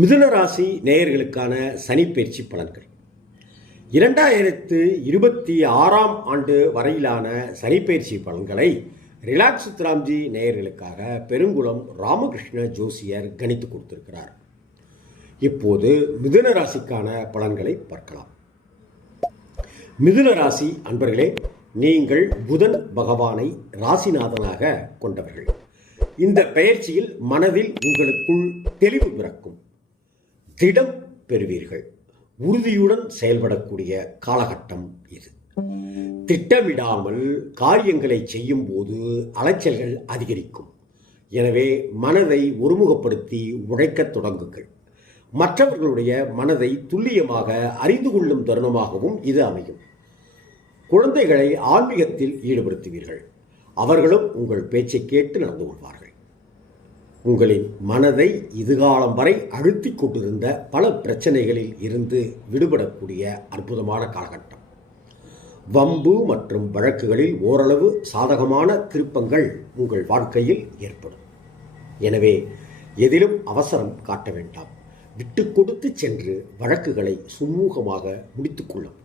மிதுன ராசி நேயர்களுக்கான சனிப்பெயர்ச்சி பலன்கள் 2026ஆம் ஆண்டு வரையிலான சனிப்பெயர்ச்சி பலன்களை ரிலாக்ஸ் வித் ராம்ஜி நேயர்களுக்காக பெருங்குளம் ராமகிருஷ்ண ஜோசியர் கணித்து கொடுத்திருக்கிறார். இப்போது மிதுன ராசிக்கான பலன்களை பார்க்கலாம். மிதுன ராசி அன்பர்களே, நீங்கள் புதன் பகவானை ராசிநாதனாக கொண்டவர்கள். இந்த பெயர்ச்சியில் மனதில் உங்களுக்குள் தெளிவு பிறக்கும், திடம் பெறுவீர்கள். உறுதியுடன் செயல்படக்கூடிய காலகட்டம் இது. திட்டமிடாமல் காரியங்களை செய்யும் போது அலைச்சல்கள் அதிகரிக்கும். எனவே மனதை ஒருமுகப்படுத்தி உழைக்கத் தொடங்குங்கள். மற்றவர்களுடைய மனதை துல்லியமாக அறிந்து கொள்ளும் தருணமாகவும் இது அமையும். குழந்தைகளை ஆன்மீகத்தில் ஈடுபடுத்துவீர்கள். அவர்களும் உங்கள் பேச்சை கேட்டு நடந்து கொள்வார்கள். உங்களின் மனதை இதுகாலம் வரை அழுத்திக் கொண்டிருந்த பல பிரச்சனைகளில் இருந்து விடுபடக்கூடிய அற்புதமான காலகட்டம். வம்பு மற்றும் வழக்குகளில் ஓரளவு சாதகமான திருப்பங்கள் உங்கள் வாழ்க்கையில் ஏற்படும். எனவே எதிலும் அவசரம் காட்ட வேண்டாம். விட்டு கொடுத்து சென்று வழக்குகளை சுமூகமாக முடித்துக்கொள்ளும்.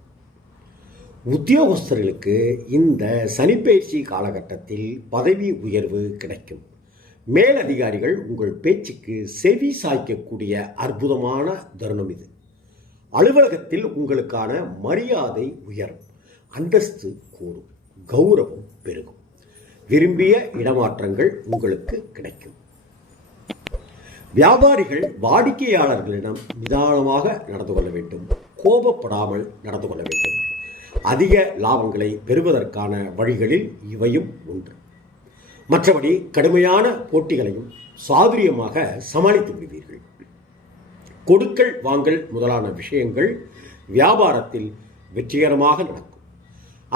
உத்தியோகஸ்தர்களுக்கு இந்த சனிப்பெயர்ச்சி காலகட்டத்தில் பதவி உயர்வு கிடைக்கும். மேலதிகாரிகள் உங்கள் பேச்சுக்கு செவி சாய்க்கக்கூடிய அற்புதமான தருணம் இது. அலுவலகத்தில் உங்களுக்கான மரியாதை உயரும், அந்தஸ்து கூடும், கௌரவம் பெருகும். விரும்பிய இடமாற்றங்கள் உங்களுக்கு கிடைக்கும். வியாபாரிகள் வாடிக்கையாளர்களிடம் நிதானமாக நடந்து கொள்ள வேண்டும். கோபப்படாமல் நடந்து கொள்ள வேண்டும். அதிக லாபங்களை பெறுவதற்கான வழிகளில் இவையும் ஒன்று. மற்றபடி கடுமையான போட்டிகளையும் சாதுரியமாக சமாளித்து விடுவீர்கள். கொடுக்கல் வாங்கல் முதலான விஷயங்கள் வியாபாரத்தில் வெற்றிகரமாக நடக்கும்.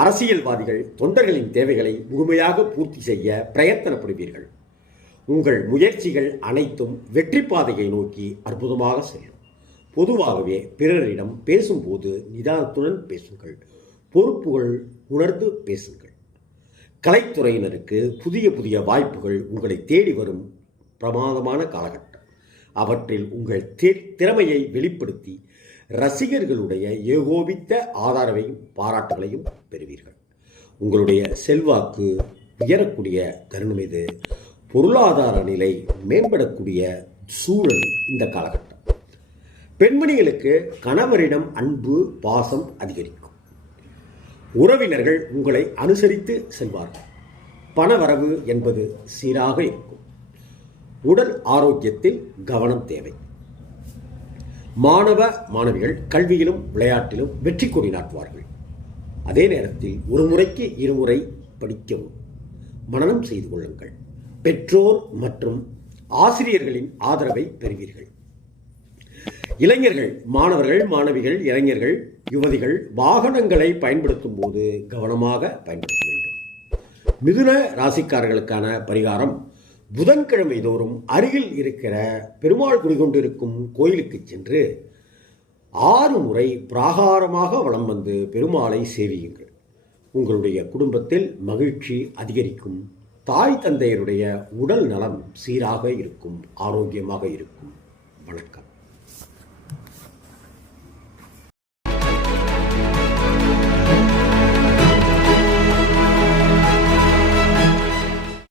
அரசியல்வாதிகள் தொண்டர்களின் தேவைகளை முழுமையாக பூர்த்தி செய்ய பிரயத்தனப்படுவீர்கள். உங்கள் முயற்சிகள் அனைத்தும் வெற்றி பாதையை நோக்கி அற்புதமாக செல்லும். பொதுவாகவே பிறரிடம் பேசும்போது நிதானத்துடன் பேசுங்கள். பொறுப்புகள் உணர்ந்து பேசுங்கள். கலைத்துறையினருக்கு புதிய புதிய வாய்ப்புகள் உங்களை தேடி வரும் பிரமாதமான காலகட்டம். அவற்றில் உங்கள் திறமையை வெளிப்படுத்தி ரசிகர்களுடைய ஏகோபித்த ஆதரவையும் பாராட்டுகளையும் பெறுவீர்கள். உங்களுடைய செல்வாக்கு உயரக்கூடிய தருணம் இது. பொருளாதார நிலை மேம்படக்கூடிய சூழல் இந்த காலகட்டம். பெண்மணிகளுக்கு கணவரிடம் அன்பு பாசம் அதிகரிக்கும். உறவினர்கள் உங்களை அனுசரித்து செல்வார்கள். பணவரவு என்பது சீராக இருக்கும். உடல் ஆரோக்கியத்தில் கவனம் தேவை. மாணவ மாணவிகள் கல்வியிலும் விளையாட்டிலும் வெற்றி கொடி நாட்டுவார்கள். அதே நேரத்தில் ஒரு முறைக்கு இருமுறை படிக்கவும் மனனம் செய்து கொள்ளுங்கள். பெற்றோர் மற்றும் ஆசிரியர்களின் ஆதரவை பெறுவீர்கள். இளைஞர்கள், மாணவர்கள், மாணவிகள், இளைஞர்கள், யுவதிகள் வாகனங்களை பயன்படுத்தும் போது கவனமாக பயன்படுத்த வேண்டும். மிதுன ராசிக்காரர்களுக்கான பரிகாரம்: புதன்கிழமை தோறும் அருகில் இருக்கிற பெருமாள் குடிகொண்டிருக்கும் கோயிலுக்கு சென்று 6 முறை பிராகாரமாக வலம் வந்து பெருமாளை சேவியுங்கள். உங்களுடைய குடும்பத்தில் மகிழ்ச்சி அதிகரிக்கும். தாய் தந்தையருடைய உடல் நலம் சீராக இருக்கும், ஆரோக்கியமாக இருக்கும். வணக்கம்.